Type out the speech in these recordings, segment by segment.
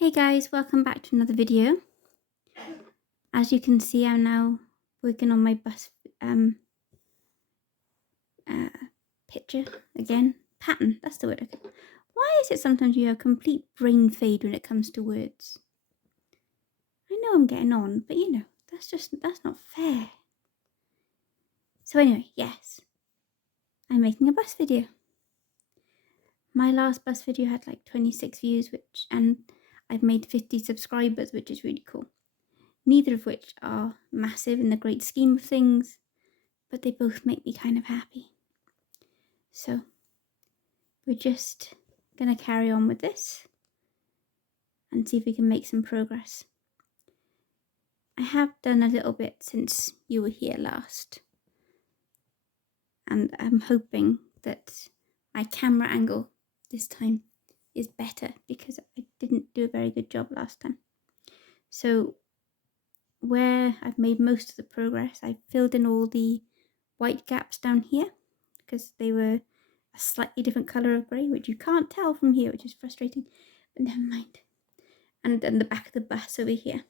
Hey guys, welcome back to another video. As you can see, I'm now working on my bust picture again. Pattern, that's the word. Why is it sometimes you have complete brain fade when it comes to words? I know I'm getting on, but that's not fair. So anyway, yes, I'm making a bust video. My last bust video had like 26 views, and I've made 50 subscribers, which is really cool. Neither of which are massive in the great scheme of things, but they both make me kind of happy. So we're just going to carry on with this and see if we can make some progress. I have done a little bit since you were here last, and I'm hoping that my camera angle this time is better because I didn't do a very good job last time. So where I've made most of the progress, I filled in all the white gaps down here because they were a slightly different colour of grey, which you can't tell from here, which is frustrating, but never mind. And then the back of the bust over here.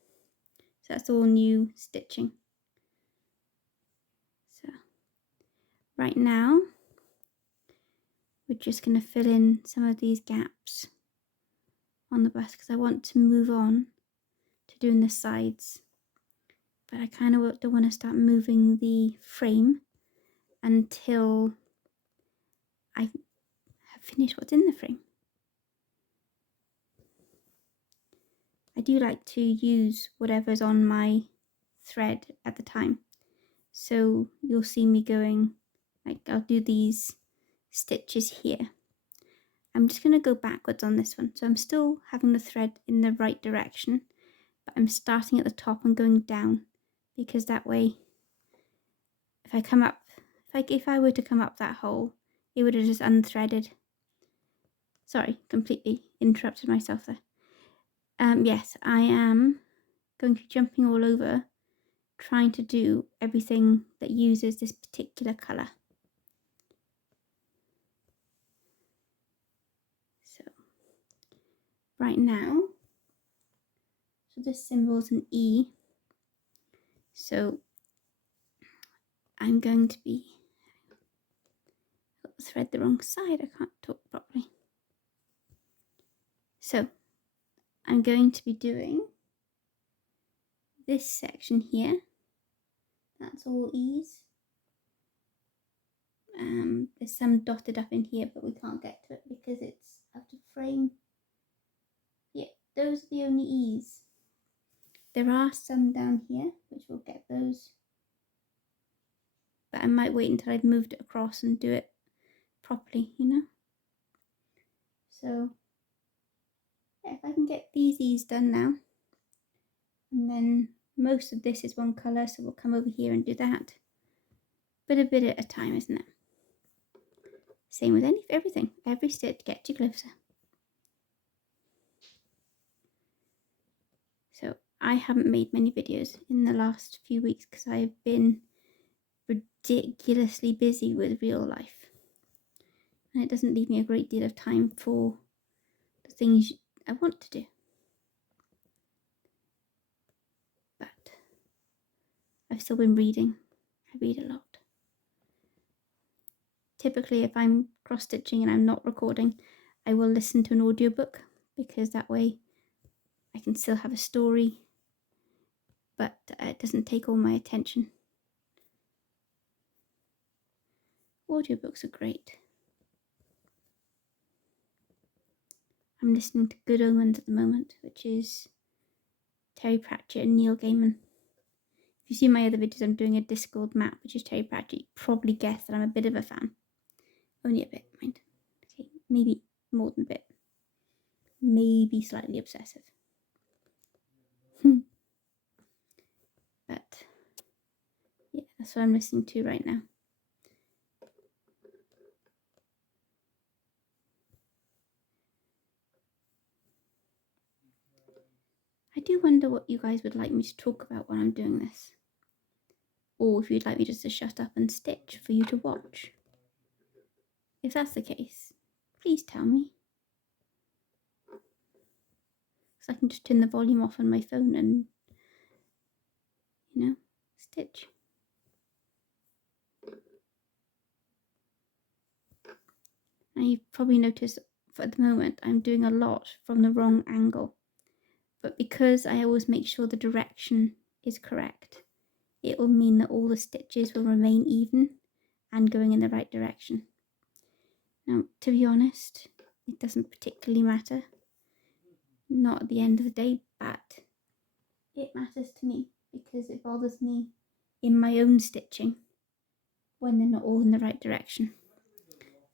So that's all new stitching. So right now, we're just going to fill in some of these gaps on the bust because I want to move on to doing the sides. But I kind of don't want to start moving the frame until I have finished what's in the frame. I do like to use whatever's on my thread at the time. So you'll see me going, like I'll do these stitches here. I'm just going to go backwards on this one. So I'm still having the thread in the right direction, but I'm starting at the top and going down because that way, if I come up, if I were to come up that hole, it would have just unthreaded. Sorry, completely interrupted myself there. Yes, I am going to be jumping all over, trying to do everything that uses this particular colour. So right now, so this symbol is an E. So I'm going to be got the thread the wrong side. I can't talk properly. So I'm going to be doing this section here. That's all E's. There's some dotted up in here, but we can't get to it because it's out of frame. Yeah, those are the only E's. There are some down here, which we'll get those. But I might wait until I've moved it across and do it properly, you know? So, yeah, if I can get these E's done now, and then most of this is one colour, so we'll come over here and do that. But a bit at a time, isn't it? Same with everything. Every stitch gets you closer. So I haven't made many videos in the last few weeks because I've been ridiculously busy with real life. And it doesn't leave me a great deal of time for the things I want to do. But I've still been reading. I read a lot. Typically, if I'm cross-stitching and I'm not recording, I will listen to an audiobook because that way I can still have a story, but it doesn't take all my attention. Audiobooks are great. I'm listening to Good Omens at the moment, which is Terry Pratchett and Neil Gaiman. If you see my other videos, I'm doing a Discord map, which is Terry Pratchett. You probably guessed that I'm a bit of a fan. Only a bit, mind. Okay, maybe more than a bit. Maybe slightly obsessive. But yeah, that's what I'm listening to right now. I do wonder what you guys would like me to talk about when I'm doing this. Or if you'd like me just to shut up and stitch for you to watch. If that's the case, please tell me. Because I can just turn the volume off on my phone and, stitch. Now you've probably noticed at the moment I'm doing a lot from the wrong angle, but because I always make sure the direction is correct, it will mean that all the stitches will remain even and going in the right direction. Now, to be honest, it doesn't particularly matter, not at the end of the day, but it matters to me because it bothers me in my own stitching when they're not all in the right direction.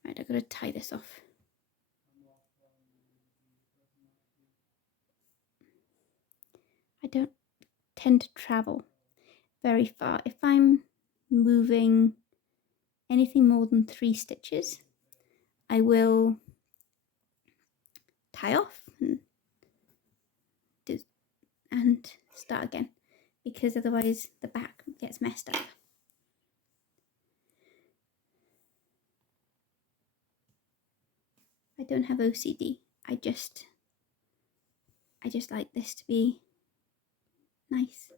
Right, I've got to tie this off. I don't tend to travel very far. If I'm moving anything more than 3 stitches, I will tie off and start again, because otherwise the back gets messed up. I don't have OCD. I just like this to be nice.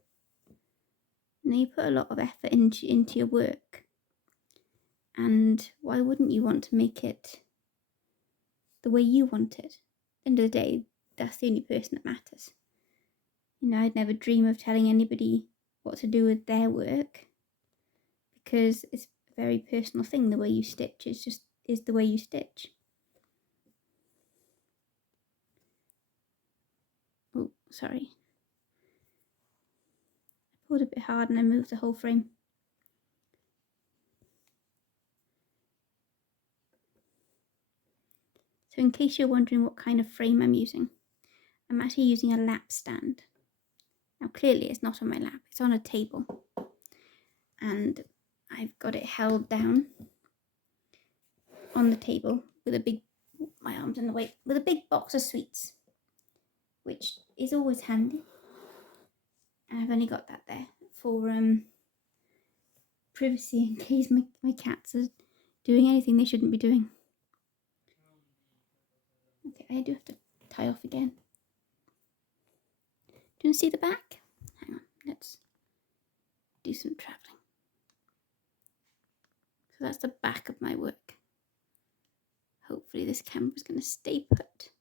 Now you put a lot of effort into your work, and why wouldn't you want to make it the way you want it? At the end of the day, that's the only person that matters. I'd never dream of telling anybody what to do with their work, because it's a very personal thing. The way you stitch is the way you stitch. Oh, sorry. I pulled a bit hard and I moved the whole frame. So in case you're wondering what kind of frame I'm using, I'm actually using a lap stand. Now clearly it's not on my lap, it's on a table. And I've got it held down on the table with a big, my arm's in the way, with a big box of sweets, which is always handy. And I've only got that there for privacy in case my cats are doing anything they shouldn't be doing. Okay, I do have to tie off again. Do you see the back? Hang on, let's do some travelling. So that's the back of my work. Hopefully this camera's going to stay put.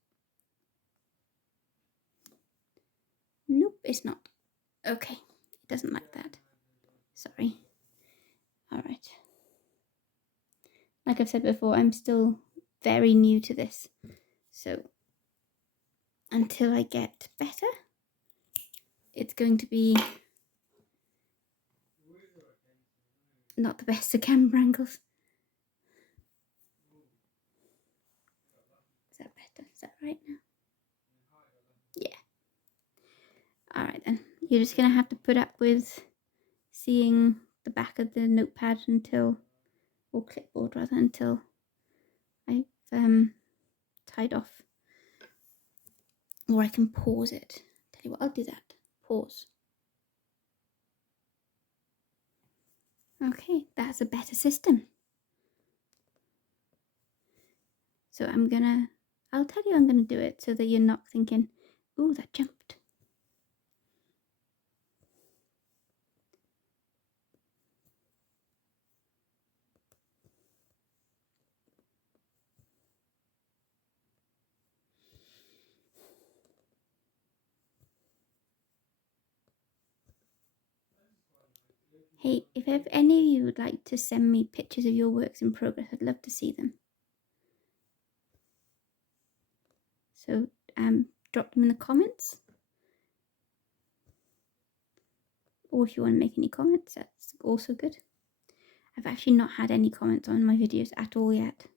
Nope, it's not. Okay, it doesn't like that. Sorry. Alright. Like I've said before, I'm still very new to this. So until I get better, it's going to be not the best of camera angles. Is that better? Is that right now? Yeah. Alright then. You're just going to have to put up with seeing the back of the notepad or clipboard rather, until I've tied off. Or I can pause it. Tell you what, I'll do that. Pause. Okay, that's a better system. So I'll tell you I'm gonna do it so that you're not thinking, ooh, that jumped. Hey, if any of you would like to send me pictures of your works in progress, I'd love to see them. So drop them in the comments. Or if you want to make any comments, that's also good. I've actually not had any comments on my videos at all yet.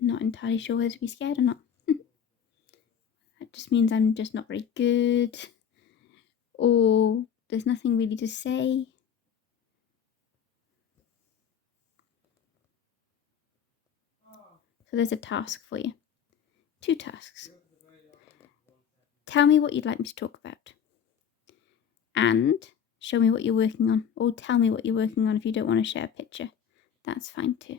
Not entirely sure whether to be scared or not. That just means I'm just not very good, or there's nothing really to say. So there's a task for you. 2 tasks. Tell me what you'd like me to talk about. And show me what you're working on. Or tell me what you're working on if you don't want to share a picture. That's fine too.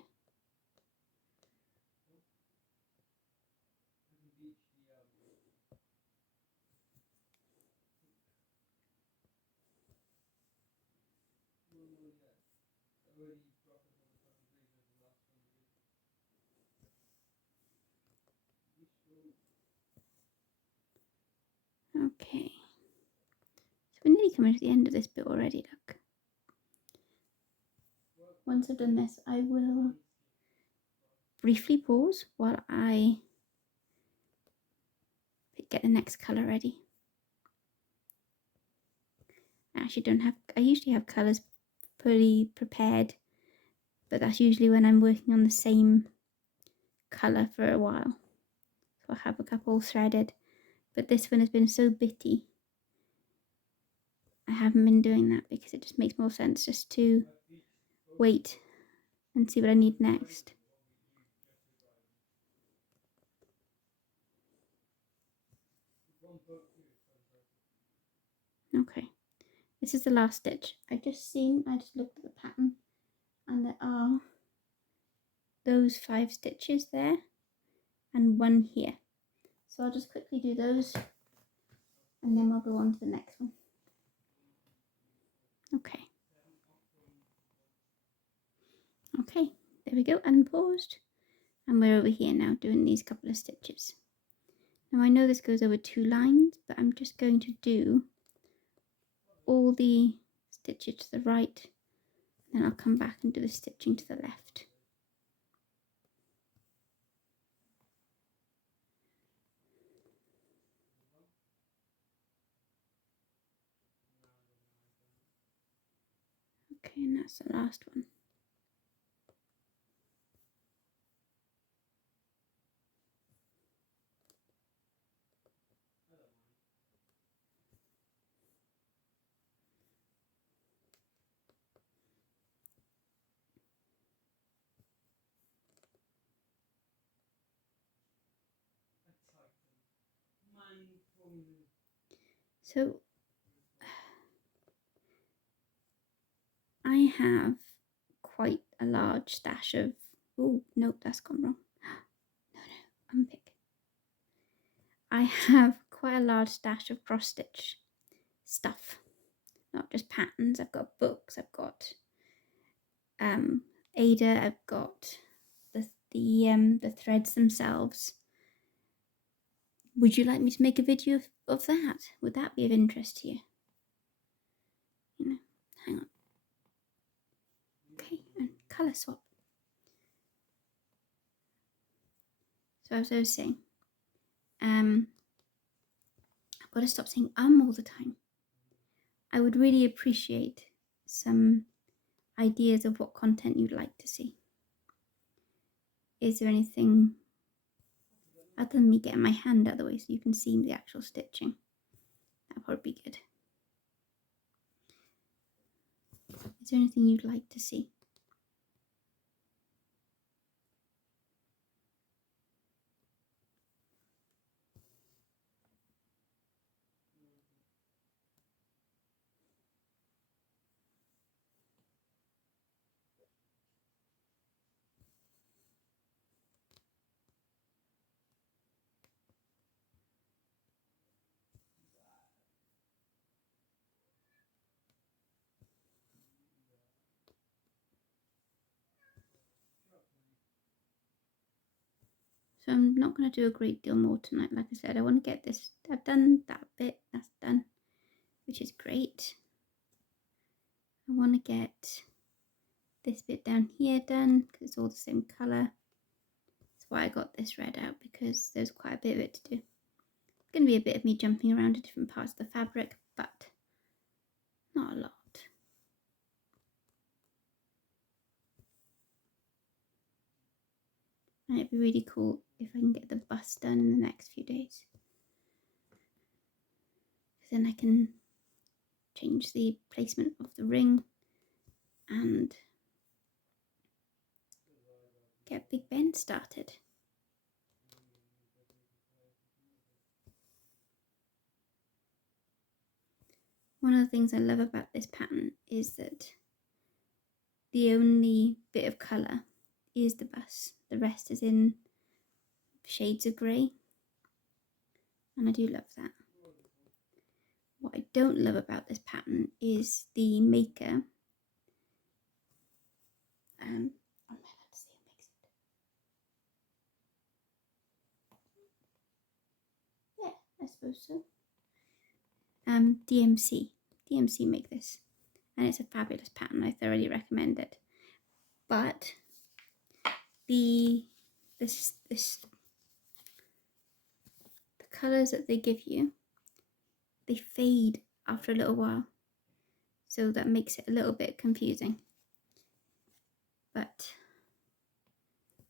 Okay. So we're nearly coming to the end of this bit already, look. Once I've done this, I will briefly pause while I get the next colour ready. I usually have colours fully prepared, but that's usually when I'm working on the same colour for a while. So I have a couple threaded, but this one has been so bitty. I haven't been doing that because it just makes more sense just to wait and see what I need next. Okay, this is the last stitch. I just looked at the pattern and there are those 5 stitches there and one here. So I'll just quickly do those and then we'll go on to the next one. Okay. Okay, there we go, unpaused. And we're over here now doing these couple of stitches. Now I know this goes over 2 lines, but I'm just going to do all the stitches to the right, then I'll come back and do the stitching to the left. Okay, and that's the last one. So I have quite a large stash of, oh no, that's gone wrong. No, unpick. I have quite a large stash of cross stitch stuff, not just patterns. I've got books, I've got Ada, I've got the threads themselves. Would you like me to make a video of that? Would that be of interest to you? You know, hang on. Okay, and colour swap. So as I was saying, I've got to stop saying all the time. I would really appreciate some ideas of what content you'd like to see. Is there anything other than me getting my hand out of the way so you can see the actual stitching? That'd probably be good. Is there anything you'd like to see? So I'm not going to do a great deal more tonight. Like I said, I want to get this, I've done that bit, that's done, which is great. I want to get this bit down here done because it's all the same colour. That's why I got this red out, because there's quite a bit of it to do. It's going to be a bit of me jumping around to different parts of the fabric, but not a lot. And it'd be really cool if I can get the bust done in the next few days. Because then I can change the placement of the ring and get Big Ben started. One of the things I love about this pattern is that the only bit of colour is the bust. The rest is in shades of grey, and I do love that. What I don't love about this pattern is the maker am I allowed to say it makes it? Yeah, I suppose so. DMC make this, and it's a fabulous pattern. I thoroughly recommend it. But the colors that they give you, they fade after a little while, so that makes it a little bit confusing. But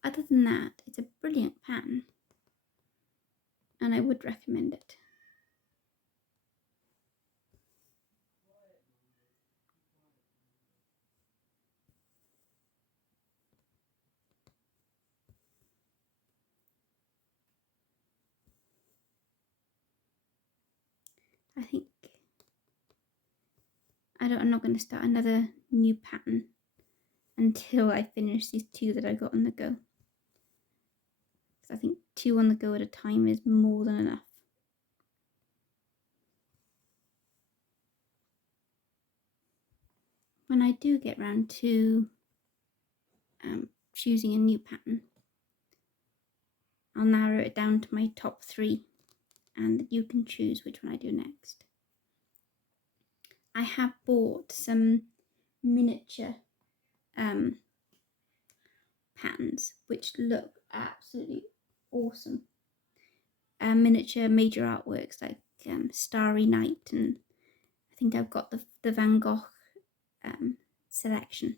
other than that, it's a brilliant pattern, and I would recommend it. I think I'm not going to start another new pattern until I finish these 2 that I got on the go. I think 2 on the go at a time is more than enough. When I do get round to choosing a new pattern, I'll narrow it down to my top 3, and you can choose which one I do next. I have bought some miniature patterns which look absolutely awesome. Miniature major artworks like Starry Night, and I think I've got the Van Gogh selection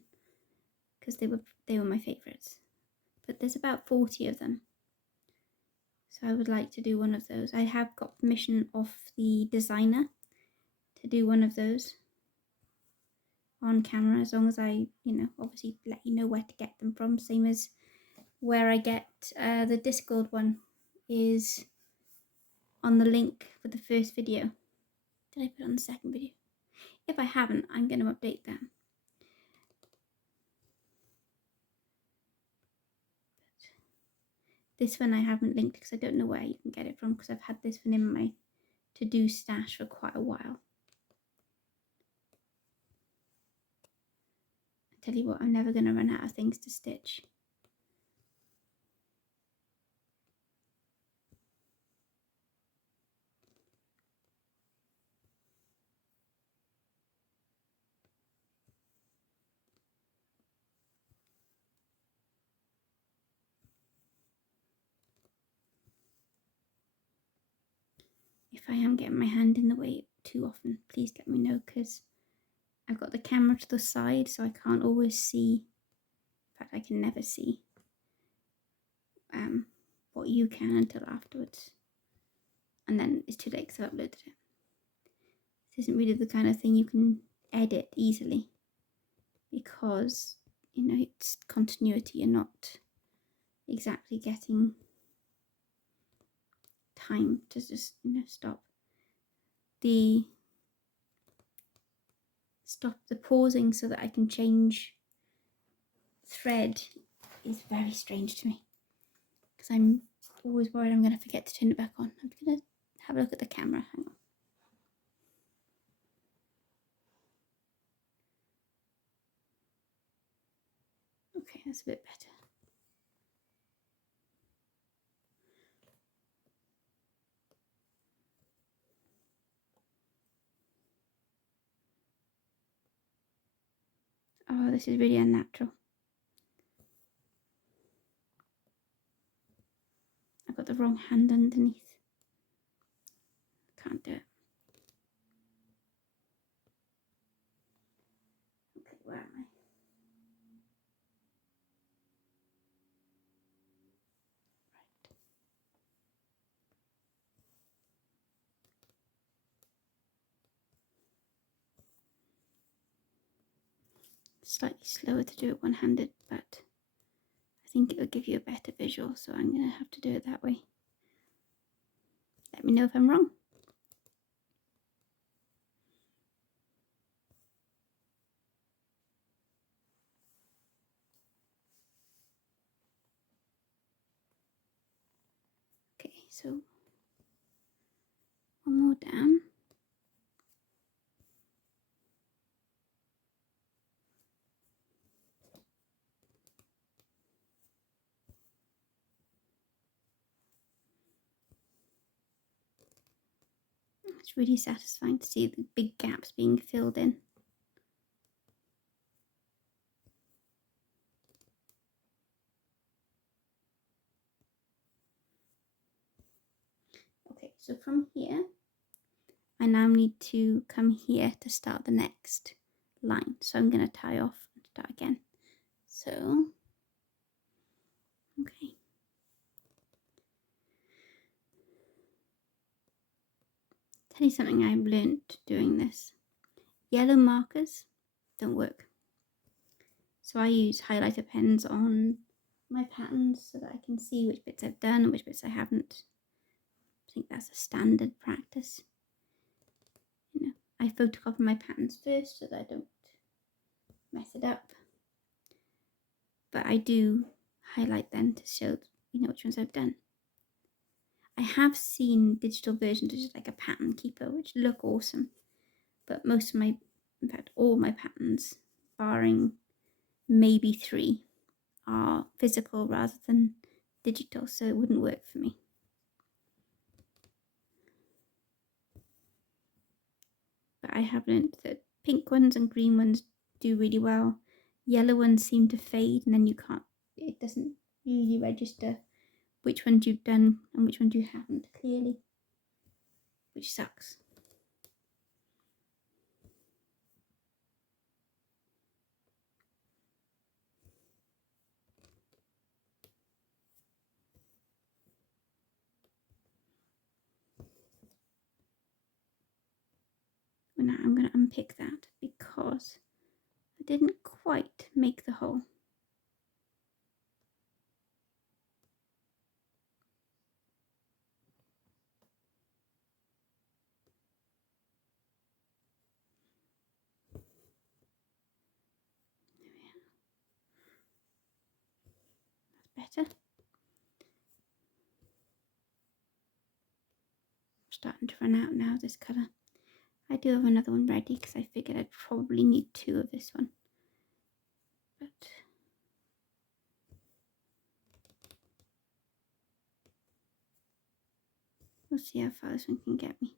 because they were my favourites. But there's about 40 of them, so I would like to do one of those. I have got permission off the designer to do one of those on camera, as long as I, obviously let you know where to get them from. Same as where I get the Discord one is on the link for the first video. Did I put it on the second video? If I haven't, I'm going to update that. This one I haven't linked because I don't know where you can get it from, because I've had this one in my to-do stash for quite a while. I tell you what, I'm never going to run out of things to stitch. If I am getting my hand in the way too often, please let me know, because I've got the camera to the side, so I can't always see. In fact, I can never see what you can until afterwards, and then it's too late because I've uploaded it. This isn't really the kind of thing you can edit easily, because it's continuity. You're not exactly getting time to just stop the pausing so that I can change thread is very strange to me, because I'm always worried I'm going to forget to turn it back on. I'm going to have a look at the camera. Hang on. Okay, that's a bit better. Oh, this is really unnatural. I've got the wrong hand underneath. Can't do it. Okay, where am I? Right. Slightly slower to do it one-handed, but I think it will give you a better visual, so I'm going to have to do it that way. Let me know if I'm wrong. Okay, so one more down. It's really satisfying to see the big gaps being filled in. Okay, so from here, I now need to come here to start the next line. So I'm going to tie off and start again. So, okay. Tell you something I've learnt doing this. Yellow markers don't work. So I use highlighter pens on my patterns so that I can see which bits I've done and which bits I haven't. I think that's a standard practice. You know, I photocopy my patterns first so that I don't mess it up. But I do highlight them to show which ones I've done. I have seen digital versions which is like a pattern keeper, which look awesome. But most of in fact all my patterns, barring maybe 3, are physical rather than digital, so it wouldn't work for me. But I have learned that pink ones and green ones do really well. Yellow ones seem to fade, and then it doesn't really register which ones you've done and which ones you haven't clearly, which sucks. Now I'm going to unpick that because I didn't quite make the hole. That's better. I'm starting to run out now of this colour. I do have another one ready because I figured I'd probably need 2 of this one. But we'll see how far this one can get me.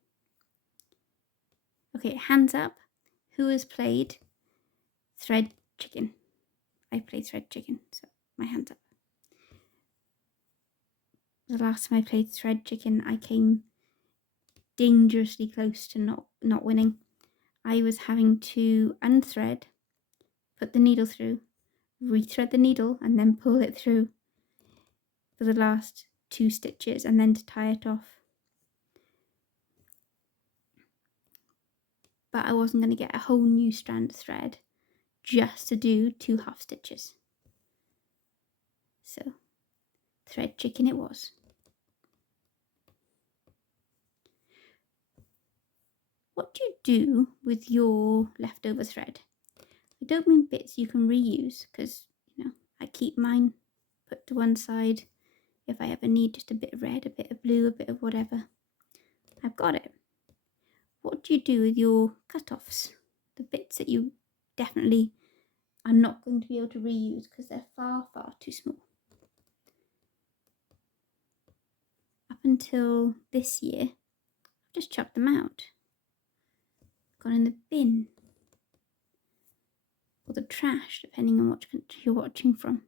Okay, hands up. Who has played Thread Chicken? I played Thread Chicken, so my hands up. The last time I played Thread Chicken, I came dangerously close to not winning. I was having to unthread, put the needle through, rethread the needle, and then pull it through for the last 2 stitches, and then to tie it off. But I wasn't going to get a whole new strand of thread just to do 2 half stitches. So, Thread Chicken it was. What do you do with your leftover thread? I don't mean bits you can reuse, because I keep mine put to one side. If I ever need just a bit of red, a bit of blue, a bit of whatever, I've got it. What do you do with your cut-offs? The bits that you definitely are not going to be able to reuse because they're far, far too small. Up until this year, I've just chucked them out. Gone in the bin. Or the trash, depending on which country you're watching from.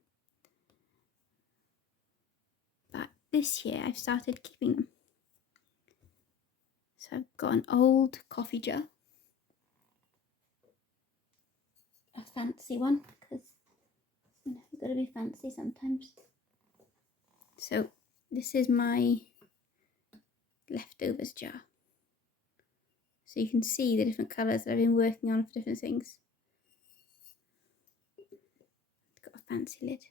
But this year, I've started keeping them. So I've got an old coffee jar. A fancy one, because you've got to be fancy sometimes. So this is my leftovers jar. So you can see the different colours that I've been working on for different things. It's got a fancy lid.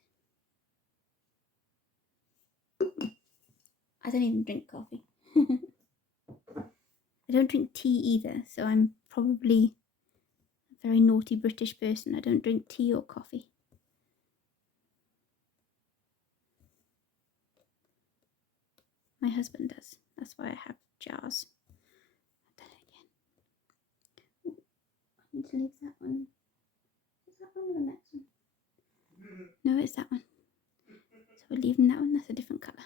I don't even drink coffee. I don't drink tea either, so I'm probably a very naughty British person. I don't drink tea or coffee. My husband does. That's why I have jars. I've done it again. Ooh, I need to leave that one. Is that one or the next one? No, it's that one. So we're leaving that one. That's a different colour.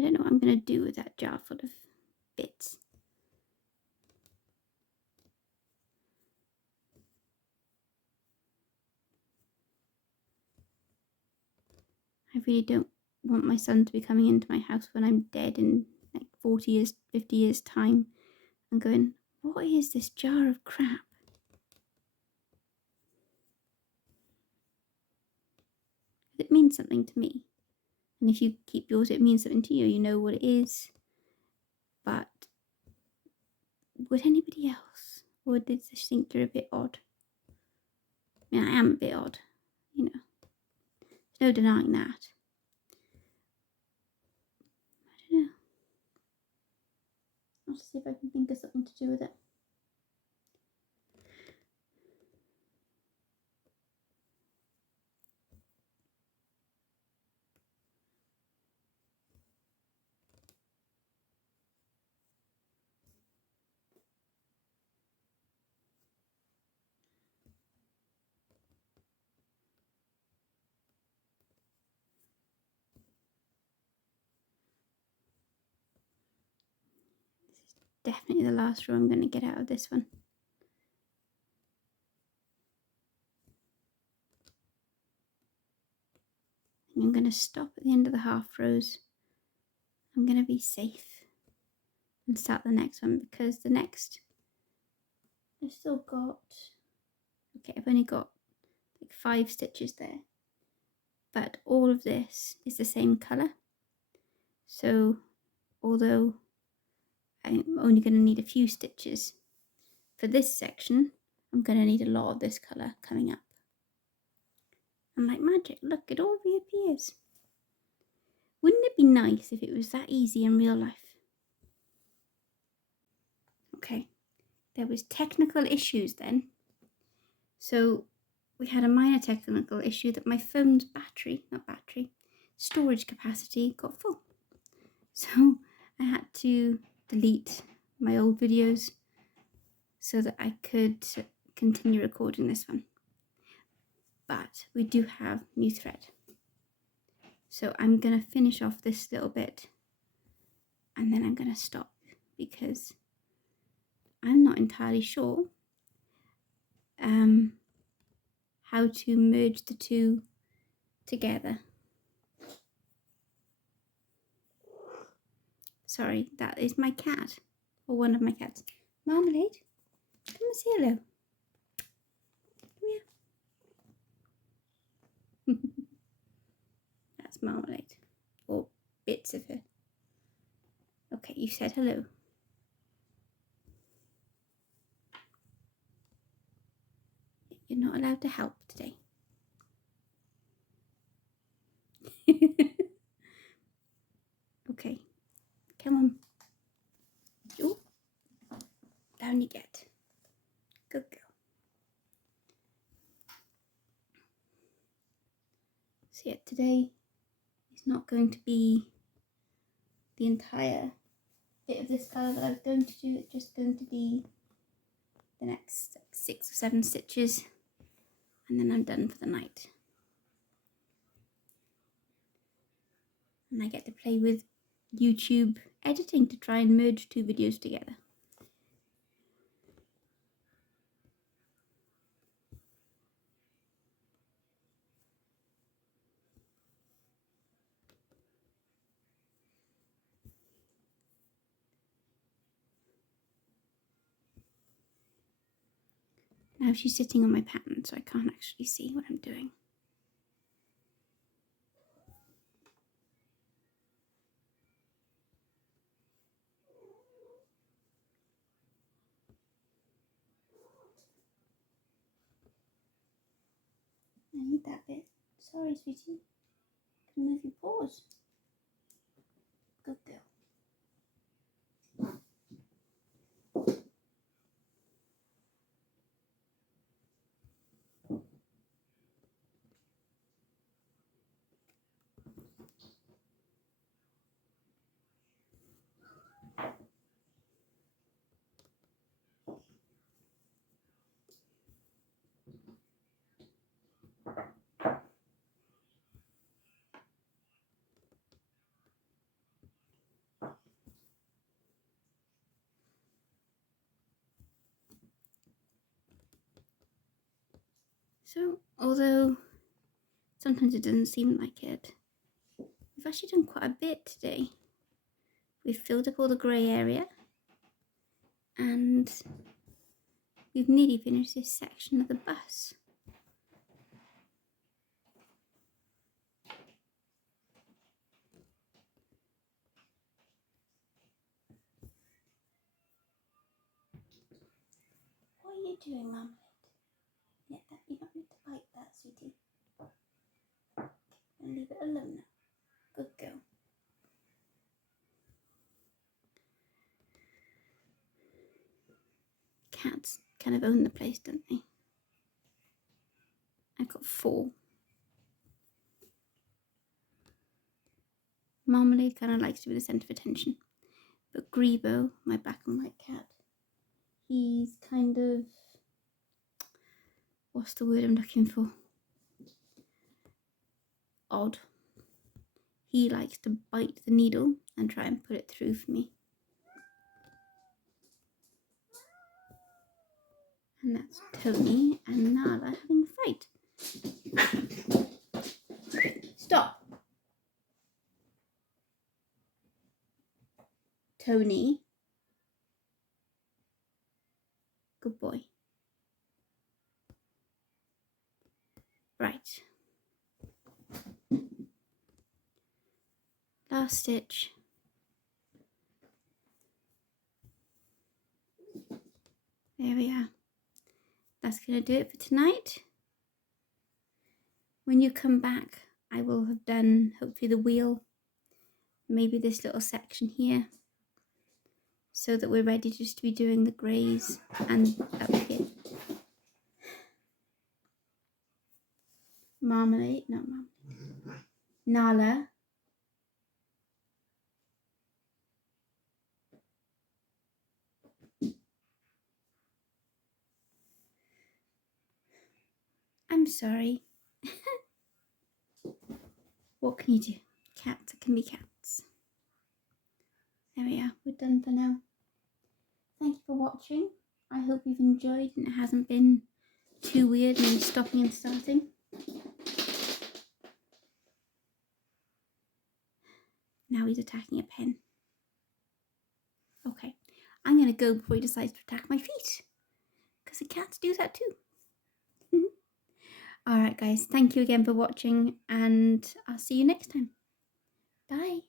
I don't know what I'm going to do with that jar full of bits. I really don't want my son to be coming into my house when I'm dead in like 40 years, 50 years time and going, what is this jar of crap? It means something to me. And if you keep yours, it means something to you. You know what it is. But would anybody else? Or did they just think you're a bit odd? I mean, I am a bit odd, you know. There's no denying that. I don't know. I'll see if I can think of something to do with it. Definitely the last row I'm going to get out of this one. I'm going to stop at the end of the half rows. I'm going to be safe and start the next one because the next, I've still got, okay, I've only got like 5 stitches there, but all of this is the same colour. So although I'm only going to need a few stitches for this section, I'm going to need a lot of this colour coming up. And like magic, look, it all reappears. Wouldn't it be nice if it was that easy in real life? Okay, there was technical issues then. So we had a minor technical issue that my phone's storage capacity got full. So I had to delete my old videos so that I could continue recording this one. But we do have new thread. So I'm going to finish off this little bit and then I'm going to stop because I'm not entirely sure how to merge the two together. Sorry, that is my cat, or one of my cats. Marmalade, come and say hello. Come here. That's Marmalade, or bits of her. Okay, you said hello. You're not allowed to help today. Okay, come on. Oh, down you get. Good girl. So yeah, today is not going to be the entire bit of this colour that I was going to do. It's just going to be the next 6 or 7 stitches and then I'm done for the night. And I get to play with YouTube editing to try and merge 2 videos together. Now she's sitting on my pattern, so I can't actually see what I'm doing. I need that bit. Sorry, sweetie. Can move your paws. Good girl. So, although sometimes it doesn't seem like it, we've actually done quite a bit today. We've filled up all the grey area, and we've nearly finished this section of the bus. What are you doing, Marmalade? Yeah, you don't need to bite that, sweetie. And leave it alone now. Good girl. Cats kind of own the place, don't they? I've got 4. Marmalade kind of likes to be the centre of attention. But Grebo, my black and white cat, he's kind of... what's the word I'm looking for? Odd. He likes to bite the needle and try and put it through for me. And that's Tony and Nala having a fight. Stop. Tony. Good boy. Right. Last stitch. There we are. That's going to do it for tonight. When you come back, I will have done hopefully the wheel, maybe this little section here, so that we're ready just to be doing the greys and up here. Marmalade, not Marmalade. Nala. I'm sorry. What can you do? Cats can be cats. There we are. We're done for now. Thank you for watching. I hope you've enjoyed and it hasn't been too weird me stopping and starting. Now he's attacking a pen. Okay, I'm going to go before he decides to attack my feet, because the cats do that too. Alright guys, thank you again for watching, and I'll see you next time. Bye.